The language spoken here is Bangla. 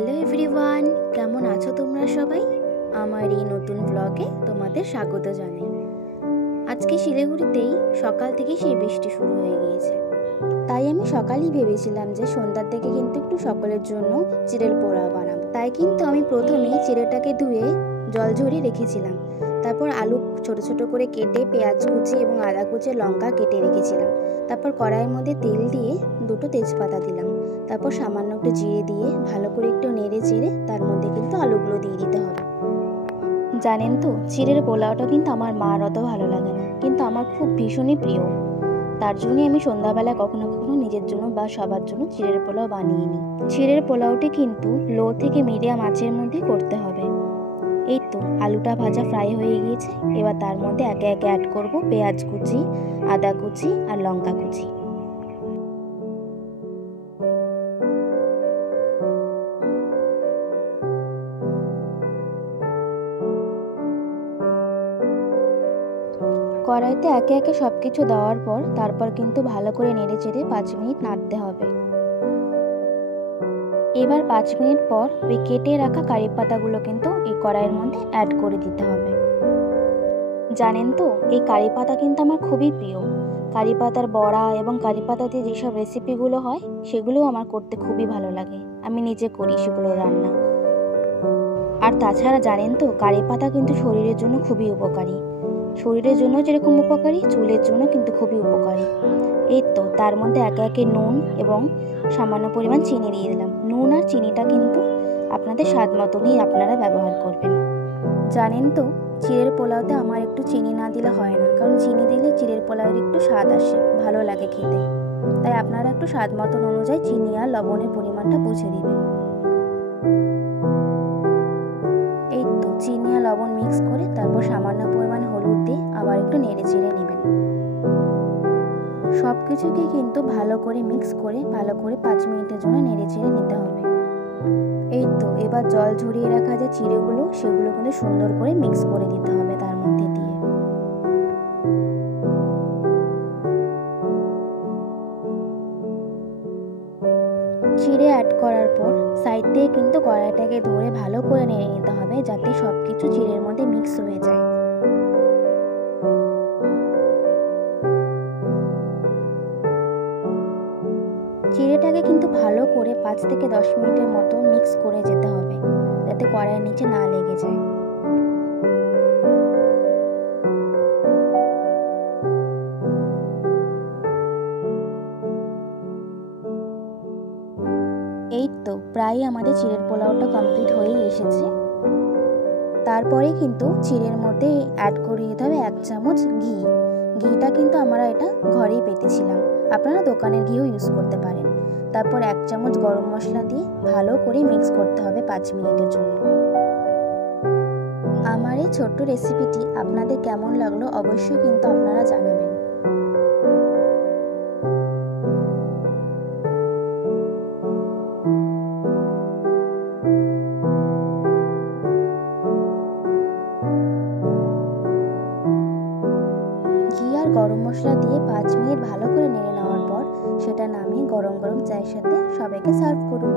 হ্যালো এভরিওয়ান, কেমন আছো তোমরা সবাই? আমার এই নতুন ব্লগে তোমাদের স্বাগত জানাই। আজকে শিলিগুড়িতেই সকাল থেকেই সেই বৃষ্টি শুরু হয়ে গিয়েছে। তাই আমি সকালেই ভেবেছিলাম যে সন্ধ্যার দিকে কিন্তু একটু সকলের জন্য চিড়ের পোলাও বানাবো। তাই কিন্তু আমি প্রথমেই চিড়েটাকে ধুয়ে জল ঝরিয়ে রেখেছিলাম। তারপর আলু ছোট ছোট করে কেটে পেঁয়াজ কুচি এবং আদা কুচি লঙ্কা কেটে রেখেছিলাম। তারপর কড়াইয়ের মধ্যে তেল দিয়ে দুটো তেজপাতা দিলাম। তারপর সামান্য একটু জিরে দিয়ে ভালো করে একটু নেড়ে চেড়ে তার মধ্যে কিন্তু আলুগুলো দিয়ে দিতে হবে। জানেন তো, চিড়ের পোলাওটা কিন্তু আমার মার অত ভালো লাগে না, কিন্তু আমার খুব ভীষণই প্রিয়। তার জন্যই আমি সন্ধ্যাবেলা কখনো কখনো নিজের জন্য বা সবার জন্য চিড়ের পোলাও বানিয়ে নিই। চিড়ের পোলাওটি কিন্তু লো থেকে মিডিয়াম আঁচের মধ্যে করতে হবে। এই তো আলুটা ভাজা ফ্রাই হয়ে গিয়েছে। এবার তার মধ্যে একে একে অ্যাড করব পেঁয়াজ কুচি, আদা কুচি আর লঙ্কা কুচি। কড়াইতে একে একে সব কিছু দেওয়ার পর তারপর কিন্তু ভালো করে নেড়ে চেড়ে 5 মিনিট নাড়তে হবে। এবার 5 মিনিট পর ওই কেটে রাখা কারি পাতাগুলো কিন্তু এই কড়াইয়ের মধ্যে অ্যাড করে দিতে হবে। জানেন তো, এই কারি পাতা কিন্তু আমার খুবই প্রিয়। কারি পাতার বড়া এবং কারি পাতা দিয়ে যেসব রেসিপিগুলো হয় সেগুলোও আমার করতে খুবই ভালো লাগে। আমি নিজে করি সেগুলো রান্না। আর তাছাড়া জানেন তো, কারি পাতা কিন্তু শরীরের জন্য খুবই উপকারী। শরীরের জন্য যেরকম উপকারী, চুলের জন্য কিন্তু খুবই উপকারী। এই তো তার মধ্যে একে একে নুন এবং সামান্য পরিমাণ চিনি দিয়ে দিলাম। নুন আর চিনিটা কিন্তু আপনাদের স্বাদ মতনই আপনারা ব্যবহার করবেন। জানেন তো, চিড়ের পোলাওতে আমার একটু চিনি না দিলে হয় না, কারণ চিনি দিলে চিড়ের পোলাওয়ের একটু স্বাদ আসে, ভালো লাগে খেতে। তাই আপনারা একটু স্বাদ মতন অনুযায়ী চিনি আর লবণের পরিমাণটা বুঝে দিবেন। এই তো চিনি আর লবণ মিক্স করে তারপর সামান্য পরিমাণ হলুদ দিয়ে আবার একটু নেড়ে চেড়ে নেবেন। সব কিছুকে কিন্তু ভালো করে মিক্স করে ভালো করে 5 মিনিটের জন্য নেড়ে চেড়ে নিতে হবে। এই তো এবার জল ঝরিয়ে রাখা যে চিড়েগুলো সেগুলো কিন্তু সুন্দর করে মিক্স করে দিতে হবে তার মধ্যে দিয়ে। চিড়ে অ্যাড করার পর সাইড দিয়ে কিন্তু কড়াইটাকে ধরে ভালো করে নেড়ে নিতে হবে, যাতে সব কিছু চিড়ের মধ্যে মিক্স হয়ে যায়। চিড়েটাকে কিন্তু ভালো করে 5 থেকে 10 মিনিটের মতো মিক্স করে যেতে হবে, যাতে কড়াইয়ের নিচে না লেগে যায়। এই তো প্রায় আমাদের চিড়ের পোলাওটা কমপ্লিট হয়েই এসেছে। তারপরে কিন্তু চিড়ের মধ্যে অ্যাড করে দিতে হবে 1 চামচ ঘি। ঘিটা কিন্তু আমরা এটা ঘরেই পেতেছিলাম, আপনারা দোকানের ঘিও ইউজ করতে পারেন। তারপর 1 চামচ গরম মশলা দিয়ে ভালো করে মিক্স করতে হবে 5 মিনিটের জন্য। আমার এই ছোট্ট রেসিপিটি আপনাদের কেমন লাগলো অবশ্যই কিন্তু আপনারা জানাবেন। ঘি আর গরম মশলা দিয়ে 5 মিনিট ভালো করে নেড়ে নেওয়ার পর সেটা নামিয়ে গরম গরম চায়ের সাথে সবাইকে সার্ভ করুন।